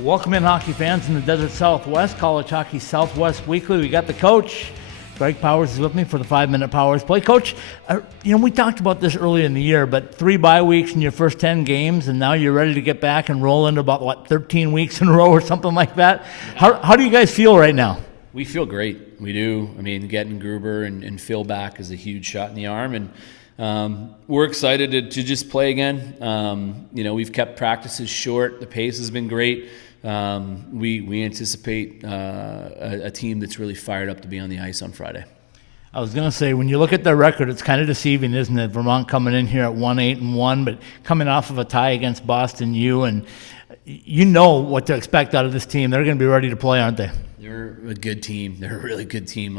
Welcome in, hockey fans in the Desert Southwest, College Hockey Southwest Weekly. We got the coach. Greg Powers is with me for the 5-minute Powers Play. Coach, we talked about this earlier in the year, but 3 bye weeks in your first 10 games, and now you're ready to get back and roll into about, 13 weeks in a row or something like that. How do you guys feel right now? We feel great. We do. I mean, getting Gruber and Phil back is a huge shot in the arm, and we're excited to just play again. We've kept practices short. The pace has been great. We anticipate a team that's really fired up to be on the ice on Friday. I was going to say, when you look at their record, it's kind of deceiving, isn't it? Vermont coming in here at 1-8-1, but coming off of a tie against Boston U, and you know what to expect out of this team. They're going to be ready to play, aren't they? They're a good team. They're a really good team.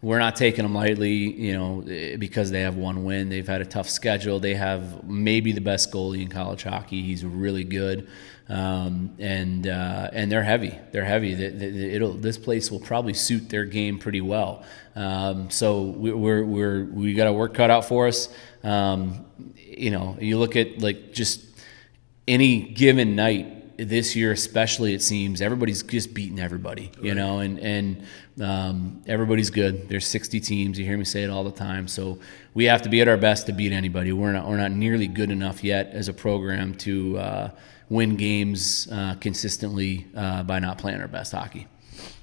We're not taking them lightly, because they have one win. They've had a tough schedule. They have maybe the best goalie in college hockey. He's really good. And they're heavy. They're heavy. This place will probably suit their game pretty well. So we got a work cut out for us. You look at just any given night this year, especially, it seems everybody's just beating everybody. And everybody's good. There's 60 teams. You hear me say it all the time. So we have to be at our best to beat anybody. We're not nearly good enough yet as a program to win games consistently by not playing our best hockey.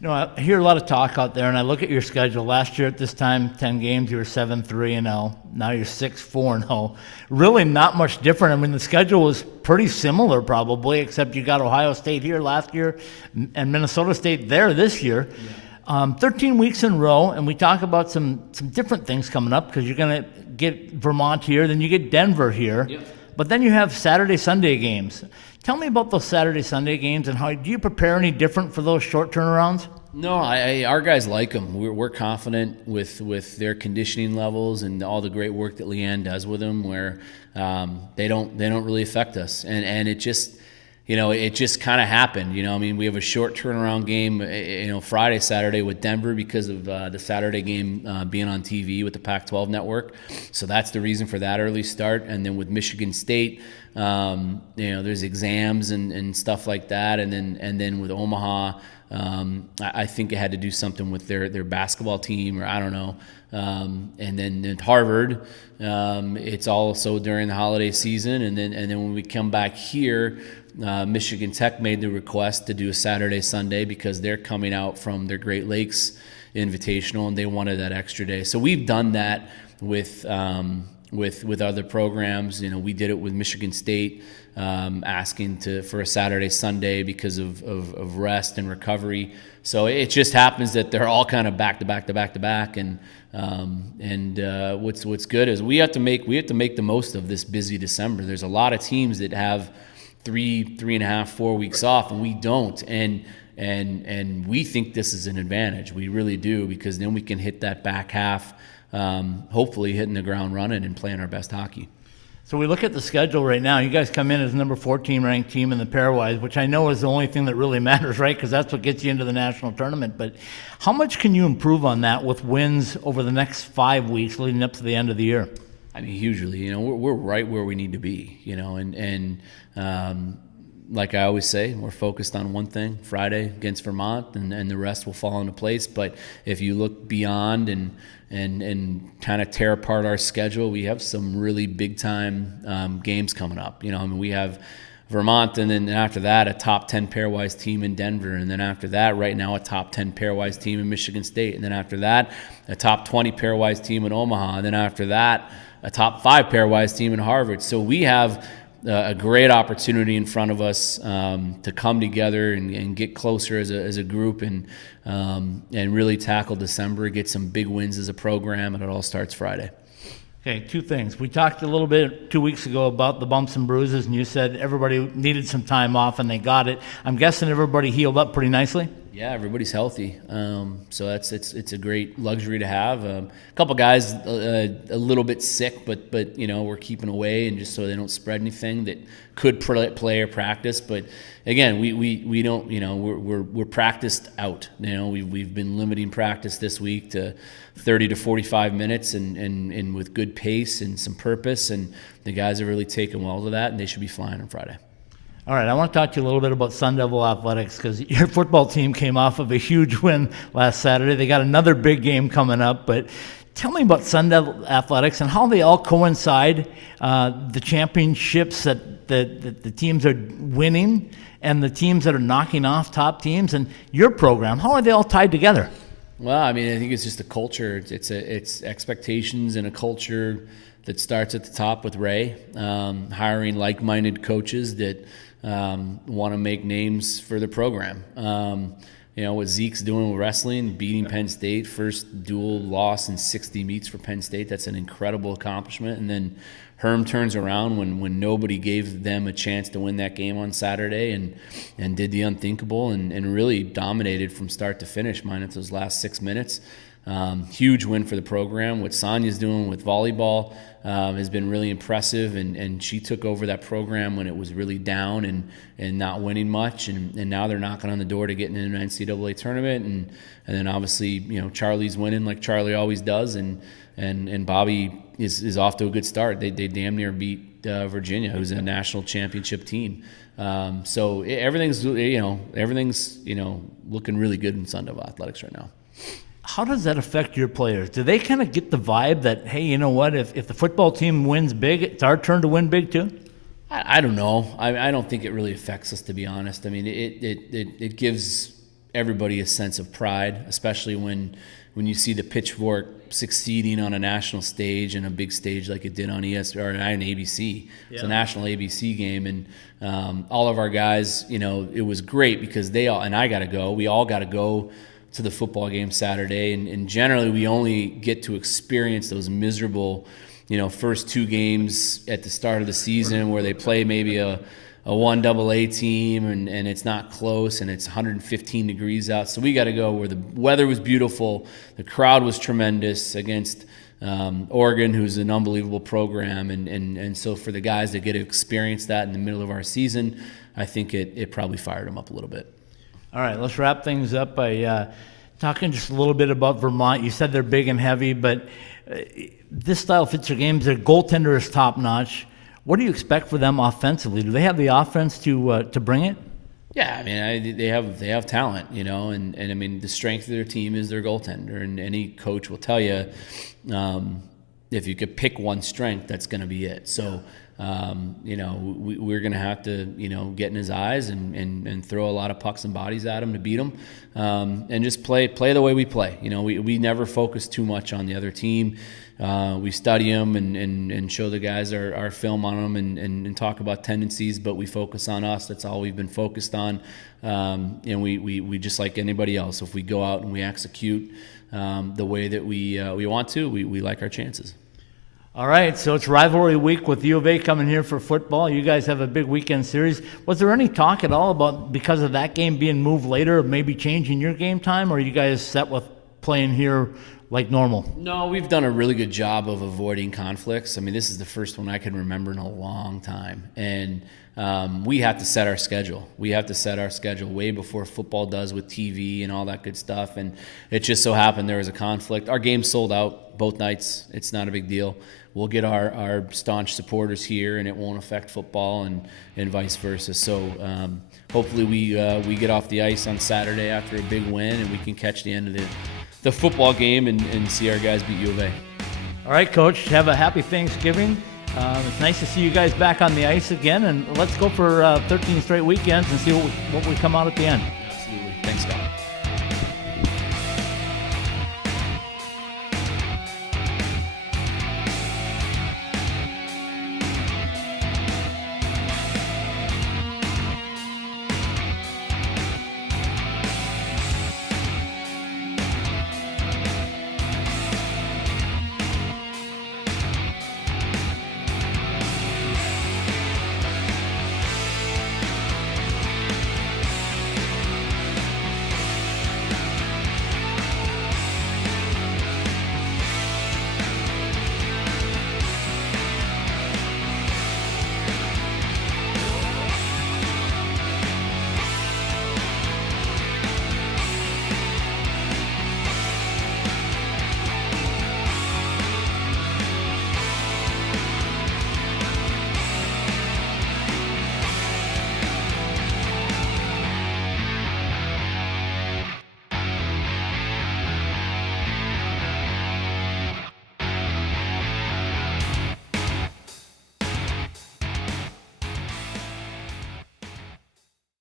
I hear a lot of talk out there, and I look at your schedule. Last year at this time, 10 games, you were 7-3-0. Now you're 6-4-0. Really not much different. I mean, the schedule was pretty similar probably, except you got Ohio State here last year and Minnesota State there this year. Yeah. 13 weeks in a row, and we talk about some different things coming up because you're going to get Vermont here, then you get Denver here. Yep. But then you have Saturday, Sunday games. Tell me about those Saturday, Sunday games, and how do you prepare any different for those short turnarounds? No, our guys like them. We're confident with their conditioning levels and all the great work that Leanne does with them, where they don't really affect us, and it just kind of happened. We have a short turnaround game, Friday, Saturday with Denver because of the Saturday game being on TV with the Pac-12 network. So that's the reason for that early start. And then with Michigan State, there's exams and stuff like that. And then with Omaha, I think it had to do something with their basketball team, or I don't know. And then at Harvard, it's also during the holiday season. And then when we come back here, Michigan Tech made the request to do a Saturday, Sunday because they're coming out from their Great Lakes Invitational and they wanted that extra day. So we've done that with other programs. We did it with Michigan State, asking for a Saturday, Sunday because of rest and recovery. So it just happens that they're all kind of back to back to back to back. And what's good is we have to make the most of this busy December. There's a lot of teams that have 3.5, 4 weeks off, and we don't. And we think this is an advantage. We really do, because then we can hit that back half, hopefully hitting the ground running and playing our best hockey. So we look at the schedule right now. You guys come in as number 14 ranked team in the pairwise, which I know is the only thing that really matters, right? Because that's what gets you into the national tournament. But how much can you improve on that with wins over the next 5 weeks leading up to the end of the year? I mean, hugely. We're right where we need to be. Like I always say, we're focused on one thing: Friday against Vermont, and the rest will fall into place. But if you look beyond and kind of tear apart our schedule, we have some really big time games coming up. We have Vermont, and then after that a top 10 pairwise team in Denver, and then after that right now a top 10 pairwise team in Michigan State, and then after that a top 20 pairwise team in Omaha, and then after that a top 5 pairwise team in Harvard. So we have a great opportunity in front of us to come together and get closer as a group and really tackle December, get some big wins as a program, and it all starts Friday. Okay, 2 things. We talked a little bit 2 weeks ago about the bumps and bruises, and you said everybody needed some time off, and they got it. I'm guessing everybody healed up pretty nicely? Yeah, everybody's healthy. So it's a great luxury to have. A couple guys a little bit sick, but we're keeping away, and just so they don't spread anything that could play or practice. But again, we don't, we're practiced out. We've been limiting practice this week to 30 to 45 minutes, and with good pace and some purpose, and the guys have really taken well to that, and they should be flying on Friday. All right, I want to talk to you a little bit about Sun Devil Athletics because your football team came off of a huge win last Saturday. They got another big game coming up, but tell me about Sun Devil Athletics and how they all coincide, the championships that the teams are winning and the teams that are knocking off top teams, and your program. How are they all tied together? Well, I mean, I think it's just a culture. It's expectations and a culture that starts at the top with Ray, hiring like-minded coaches that want to make names for the program. What Zeke's doing with wrestling, beating Penn State, first dual loss in 60 meets for Penn State, that's an incredible accomplishment. And then Herm turns around when nobody gave them a chance to win that game on Saturday and did the unthinkable and really dominated from start to finish, minus those last 6 minutes. Huge win for the program. What Sonya's doing with volleyball has been really impressive, and she took over that program when it was really down and not winning much, and now they're knocking on the door to getting into an NCAA tournament, and then obviously Charlie's winning like Charlie always does, and Bobby is off to a good start. They damn near beat Virginia, who's a national championship team. So everything's looking really good in Sun Devil Athletics right now. How does that affect your players? Do they kind of get the vibe that, hey, you know what, if the football team wins big, it's our turn to win big too? I don't know. I don't think it really affects us, to be honest. I mean, it gives everybody a sense of pride, especially when you see the Pitchfork succeeding on a national stage and a big stage like it did on ES or on ABC. It's a national ABC game, and all of our guys, it was great because we all got to go to the football game Saturday, and generally we only get to experience those miserable, first 2 games at the start of the season where they play maybe a 1AA team and it's not close and it's 115 degrees out. So we got to go where the weather was beautiful, the crowd was tremendous against Oregon, who's an unbelievable program, and so for the guys to get to experience that in the middle of our season, I think it probably fired them up a little bit. All right, let's wrap things up by talking just a little bit about Vermont. You said they're big and heavy, but this style fits your games. Their goaltender is top-notch. What do you expect for them offensively? Do they have the offense to bring it? Yeah, I mean, they have talent, and I mean, the strength of their team is their goaltender, and any coach will tell you if you could pick one strength, that's going to be it. So. We're going to have to, get in his eyes and throw a lot of pucks and bodies at him to beat him, and just play the way we play. We never focus too much on the other team. We study them and show the guys our film on them and talk about tendencies, but we focus on us. That's all we've been focused on. And we just like anybody else, if we go out and we execute the way that we want to, we like our chances. All right, so it's rivalry week with U of A coming here for football. You guys have a big weekend series. Was there any talk at all about, because of that game being moved later, maybe changing your game time, or are you guys set with playing here like normal? No, we've done a really good job of avoiding conflicts. I mean, this is the first one I can remember in a long time, and we have to set our schedule. We have to set our schedule way before football does with TV and all that good stuff, and it just so happened there was a conflict. Our game sold out both nights. It's not a big deal. We'll get our staunch supporters here, and it won't affect football and vice versa. So hopefully we get off the ice on Saturday after a big win, and we can catch the end of the football game and see our guys beat U of A. All right, Coach, have a happy Thanksgiving. It's nice to see you guys back on the ice again, and let's go for 13 straight weekends and see what we come out at the end.